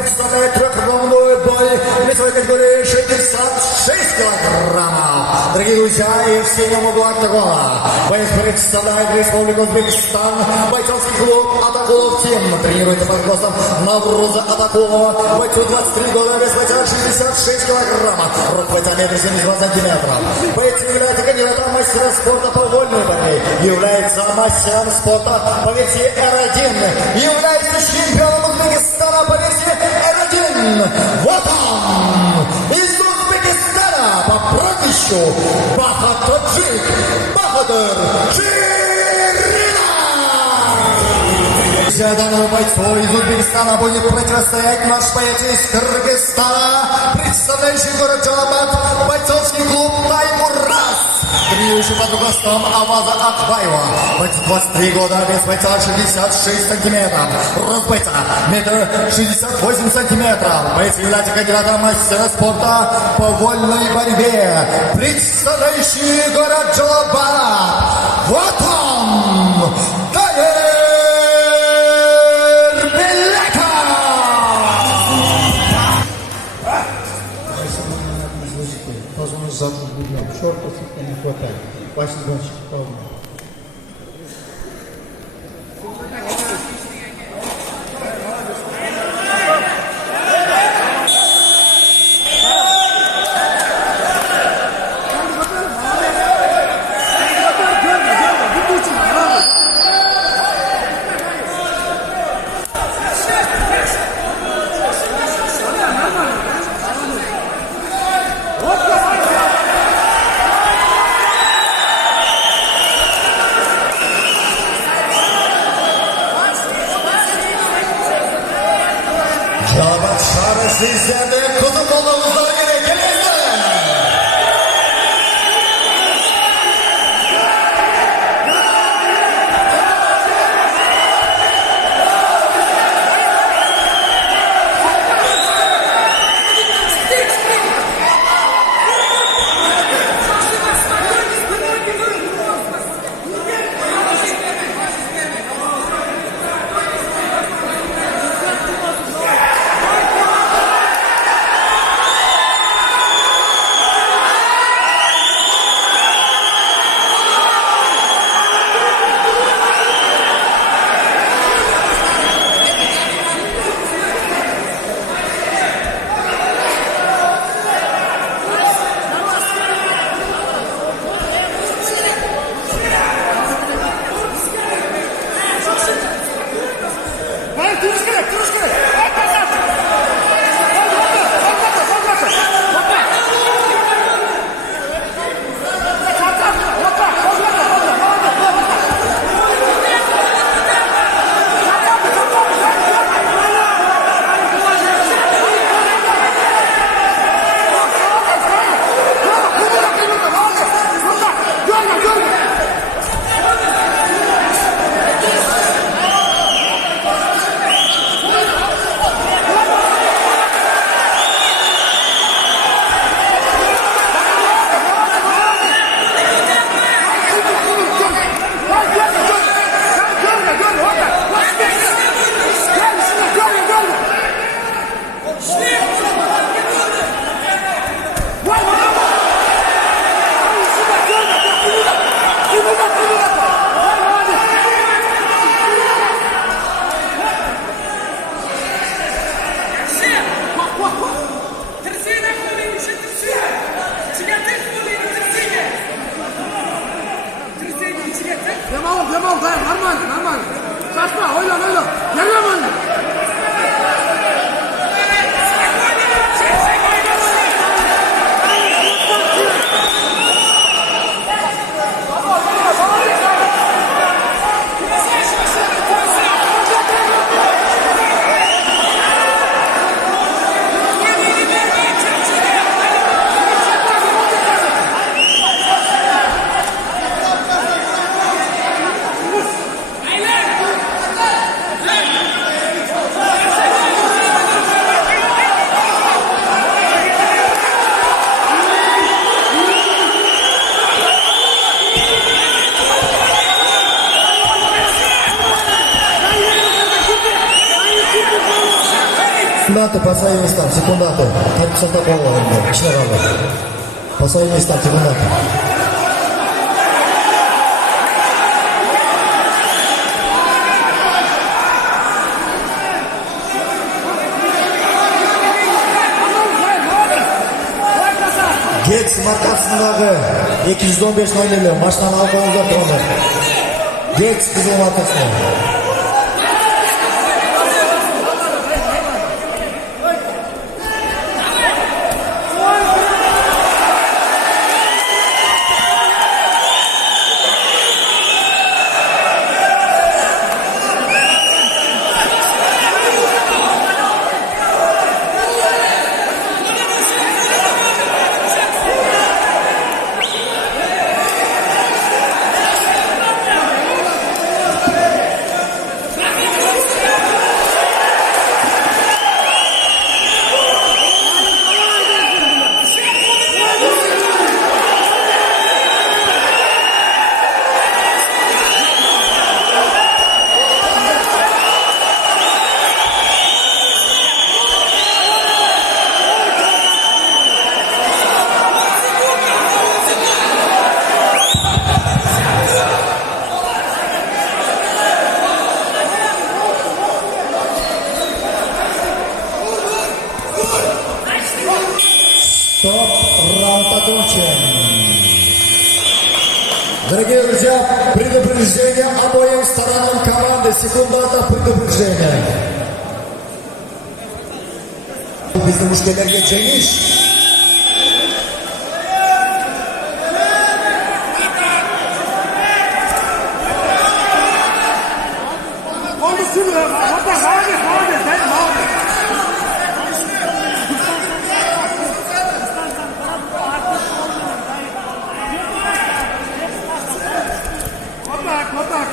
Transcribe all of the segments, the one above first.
представляет трехраундовый бой весовой категории 66 килограммов. Дорогие друзья, и в синем углу октагона боец представляет Республику Узбекистан, бойцовский клуб Атакулов Тим. Тренируется под руководством Навруза Атакулова. Бойцу 23 года, вес бойца 66 килограммов. Рост бойца 1,72 сантиметров. Боец является кандидатом мастера спорта по вольной борьбе. Является мастером спорта по версии R1. Является чемпионом Узбекистана по версии R1. Вот он! Из Узбекистана по прозвищу Бахатаджик Бахадыр Ширина! Данному бойцу из Узбекистана будет противостоять наш боец из Кыргызстана, представляющий город Джалабад, бойцовский клуб Таймуррас, тренирующий под руководством Аваза Акбаева. Бойцу 23 года, вес бойца 66 сантиметров, рост бойца 1,68 м сантиметров. Боец является кандидатом мастера спорта по вольной борьбе, представляющий город Джалабад. Вот он! Завтра будем шортов не хватает. Ваши задачи вполне. Джалабад шары sizlerde kutup olmamızdan gerekirse. Yamal, dayan, normal. Saçma, oylan. Geliyorum oylan. Секундаты, поставим места, секундаты. Tartışma kovalar endi. İçine kaldı. Поставим места, секундаты. Geç markasındaki 215 oynayılıyor. Maçtan almamızda kaldı. Geç kızıl markasında. Стоп, раунд окончен. Дорогие друзья, предупреждение обоим сторонам команды. Секундата предупреждения. Bizim müşterilerge jеңиш. Oldu sürü. Hatta hadi. Sen hadi. Kotak.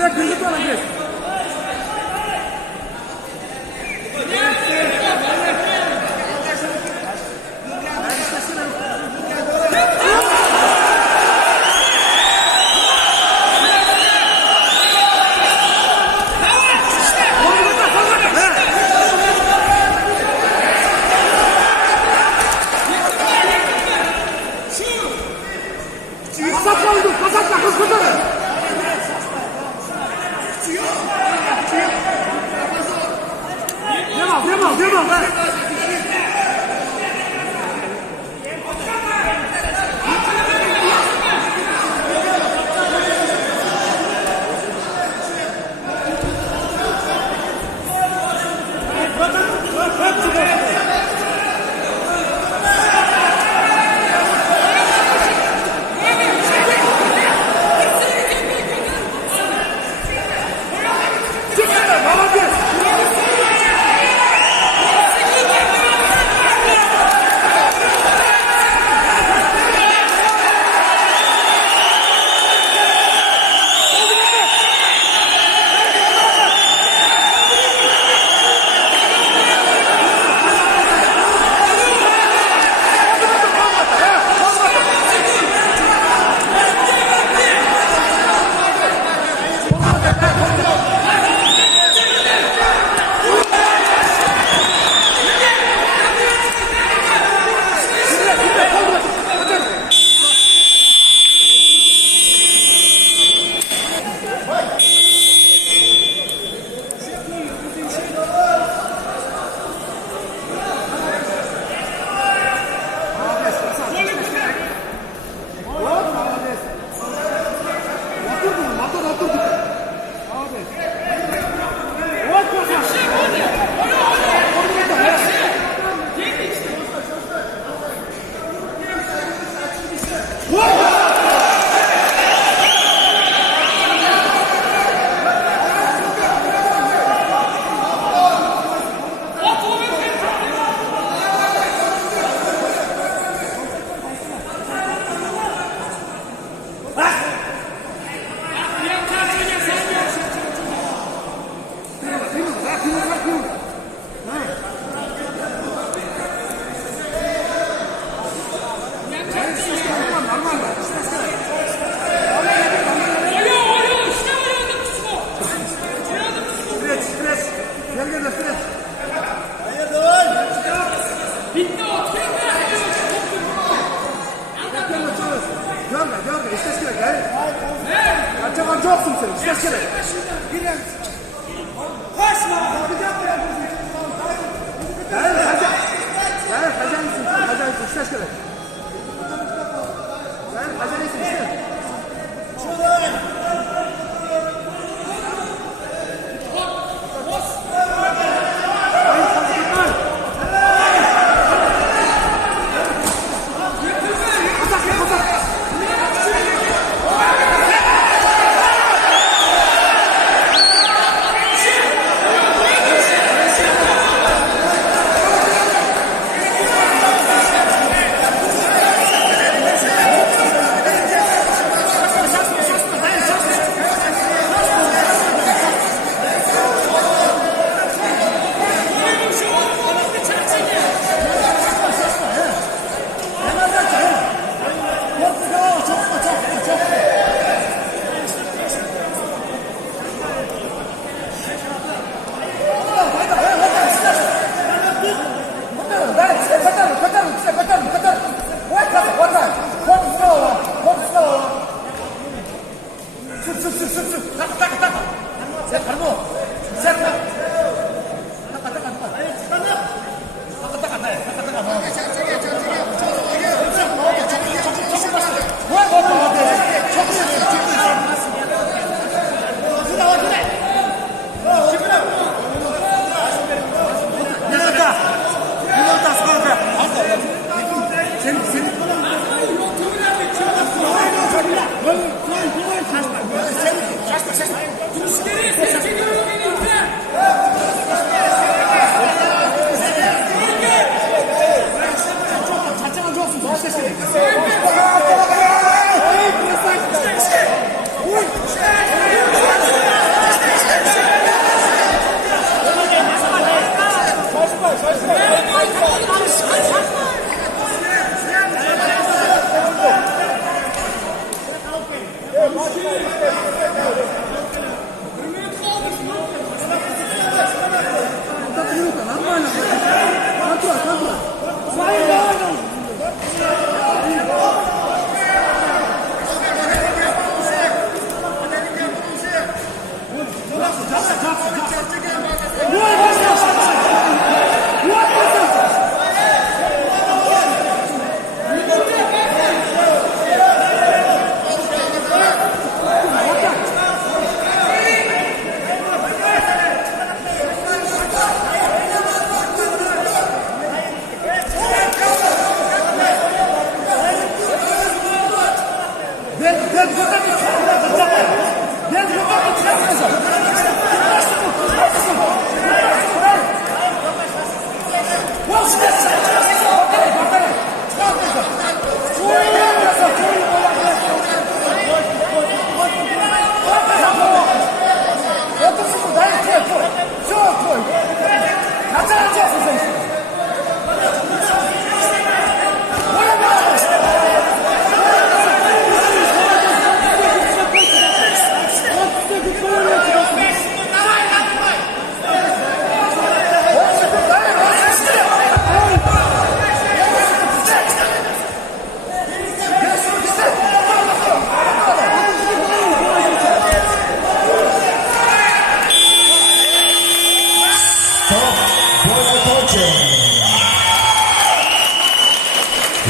Direkt gündüz bana geç. Kasap oldu, kasap da kız kurtarın. Devam. Görme, işte gerek. Kaçaman çoksun sen, işte gerek. Yani hacansın, işte gerek. Yani hacansın, işte.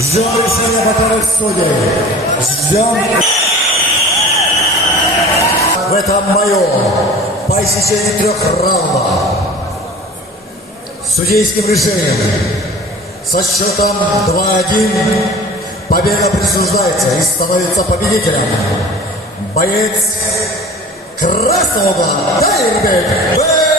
Ждем решения которых судей. Ждем в этом бою по истечении 3 раундов судейским решением со счетом 2-1 победа присуждается и становится победителем боец красного угла Дайрбек